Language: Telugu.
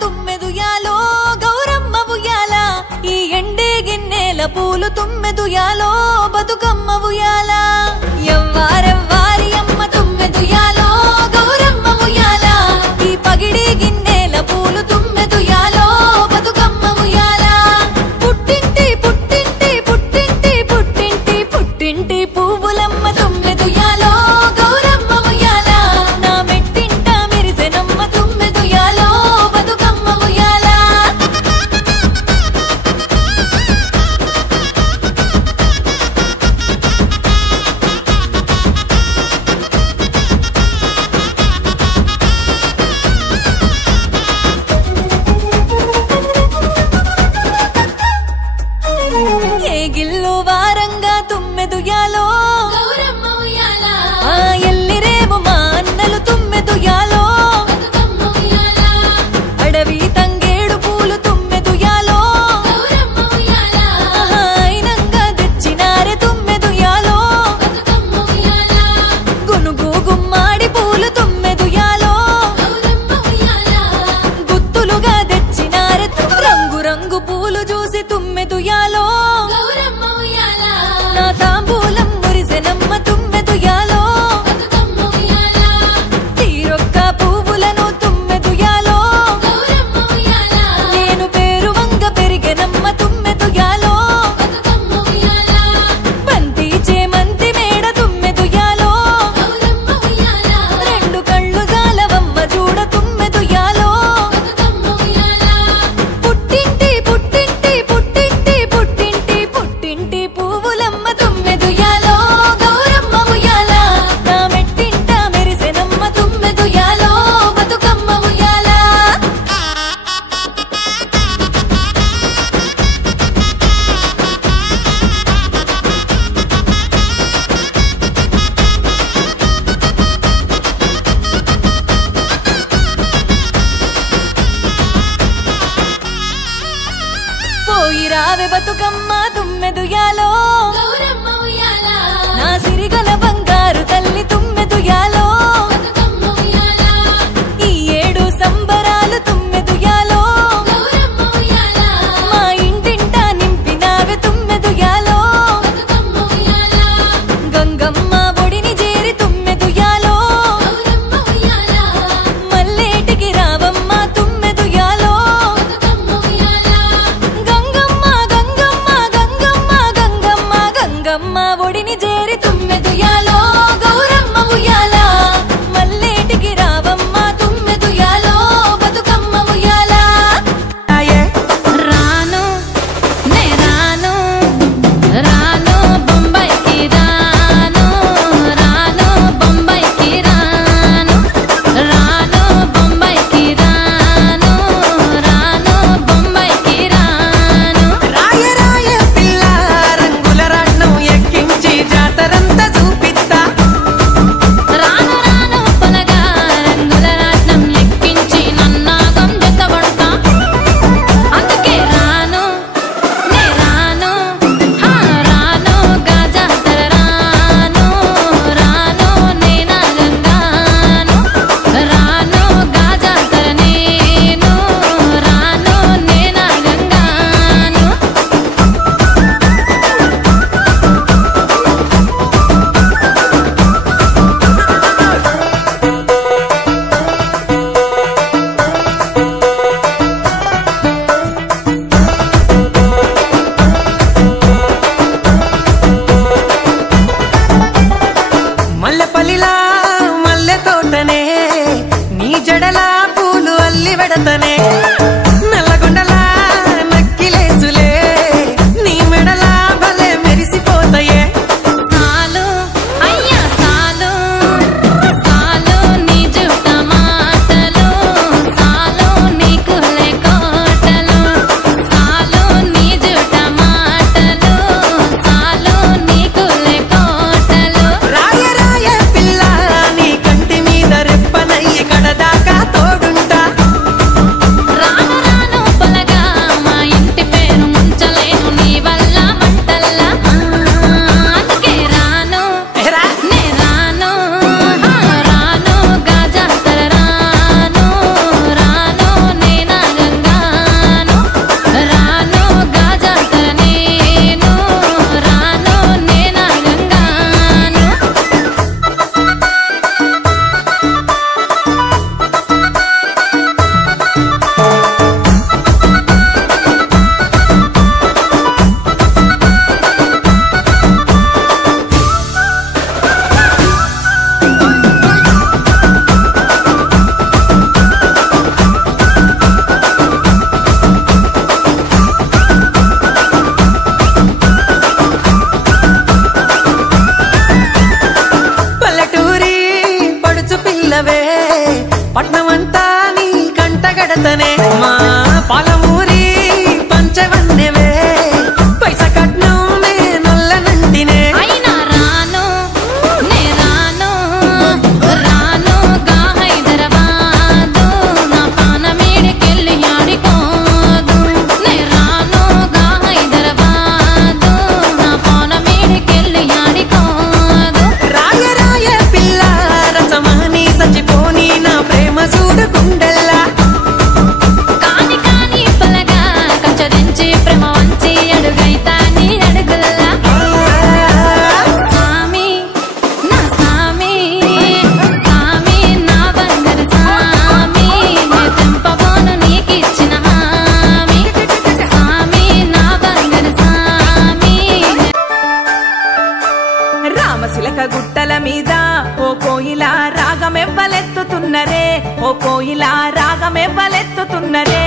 తుమ్మెదుయాలో గౌరమ్మ ఉయ్యాల ఈ ఎండే గిన్నెల పూలు తుమ్మెదుయాలో బతుకమ్మ ఉయ్యాల ఎవ్వారెవ్వారి అమ్మ తుమ్మెదుయాలో గౌరమ్మ ఉయ్యాల ఈ పగిడి గిన్నెల పూలు తుమ్మెదుయాలో బతుకమ్మ ఉయ్యాల పుట్టింటి పుట్టింటి పుట్టింటి పుట్టింటి పుట్టింటి పువ్వులమ్మ తుమ్మెదుయాలో గౌరమ్మ ఉయ్యాల నా మెట్టింట మెరిసెనమ్మ తుమ్మెదుయాలో బతుకమ్మ ఉయ్యాల ఏ గిల్లు వారంగా తుమ్మెదుయాలో గౌరమ్మ ఉయ్యాల ఆ ఎల్లిరేవు మా అన్నలు తుమ్మెదుయాలో బతుకమ్మ ఉయ్యాల అడవి తంగేడు పూలు తుమ్మెదుయాలో గౌరమ్మ ఉయ్యాల అయినంగా తెచ్చినారే తుమ్మెదుయాలో బతుకమ్మ ఉయ్యాల గునుగు గుమ్మాడి పూలు తుమ్మెదుయాలో గౌరమ్మ ఉయ్యాల గుత్తులుగా తెచ్చినారే రంగు రంగు పూలు చూసి తుమ్మెదుయాలో గౌరమ్మ ఉయ్యాల నా తాంబూలం మురిసెనమ్మ తుమ్మెదుయాలో బతుకమ్మ ఉయ్యాల తీరొక్క పువ్వులను తుమ్మెదుయాలో గౌరమ్మ ఉయ్యాల నేను పేరు వంగ పెరిగెనమ్మ తుమ్మెదుయాలో బతుకమ్మ ఉయ్యాల బంతి చేమంతి మేడ తుమ్మెదుయాలో గౌరమ్మ ఉయ్యాల రెండు కళ్ళు జాలవమ్మ చూడ తుమ్మెదుయాలో బతుకమ్మ ఉయ్యాల పుట్టింటి పుట్టింటి పుట్టింటి పుట్టింటి పుట్టింటి పువ్వులమ్మ తుమ్మెదుయాలో గౌరమ్మ ఉయ్యాల నా మెట్టింట మెరిసెనమ్మ తుమ్మెదుయాలో బతుకమ్మ ఉయ్యాల పోయి రావే బతుకమ్మ తుమ్మెదుయాలో గౌరమ్మ ఉయ్యాల నా సిరిగల బంగారు తల్లి తుమ్మెదుయాలో బతుకమ్మ ఉయ్యాల ఈ ఏడు సంబరాలు తుమ్మెదుయాలో గౌరమ్మ ఉయ్యాల మా ఇంటింట నింపినావే తుమ్మెదుయాలో బతుకమ్మ ఉయ్యాల గంగమ్మ ఒడిని చేరి తుమ్మెదుయాలో గౌరమ్మ ఉయ్యాల మల్లేటికి రావమ్మ తుమ్మెదుయాలో బతుకమ్మ ఉయ్యాల గంగమ్మ గంగమ్మ గంగమ్మ గంగమ్మ గంగమ్మ ఒడిని చేరి తుమ్మెదుయాలో గౌరమ్మ ఉయ్యాల వస్తనే మా పాలమూరి పంచవన్నెవే పైస కట్నం నొల్లనంటినే అయినా రాను నే రాను రాను గా హైదరాబాదు నా పానమేడికెళ్ళి ఆడుకోదు నే రాను గా హైదరాబాదు నా పానమేడికెళ్ళి ఆడుకోదు రాయ రాయ పిల్ల రసమాని సచిపోని నా ప్రేమ చూడుకుండల్లా కాని కాని పలగా కచ్చరించి ప్రేమ వంచి అడుగైతా నీ అడుగుల్లా సామి నా సామి సామి నా బంగారు సామి నే తెంపబోను నీకిచ్చిన హామీ సామి నా బంగారు సామి రామశిలక గుట్టల మీద ఓ కోయిల రాగమెవ్వలెత్తుతున్నరే ఓ కోయిల రాగమెవ్వలెత్తుతున్నరే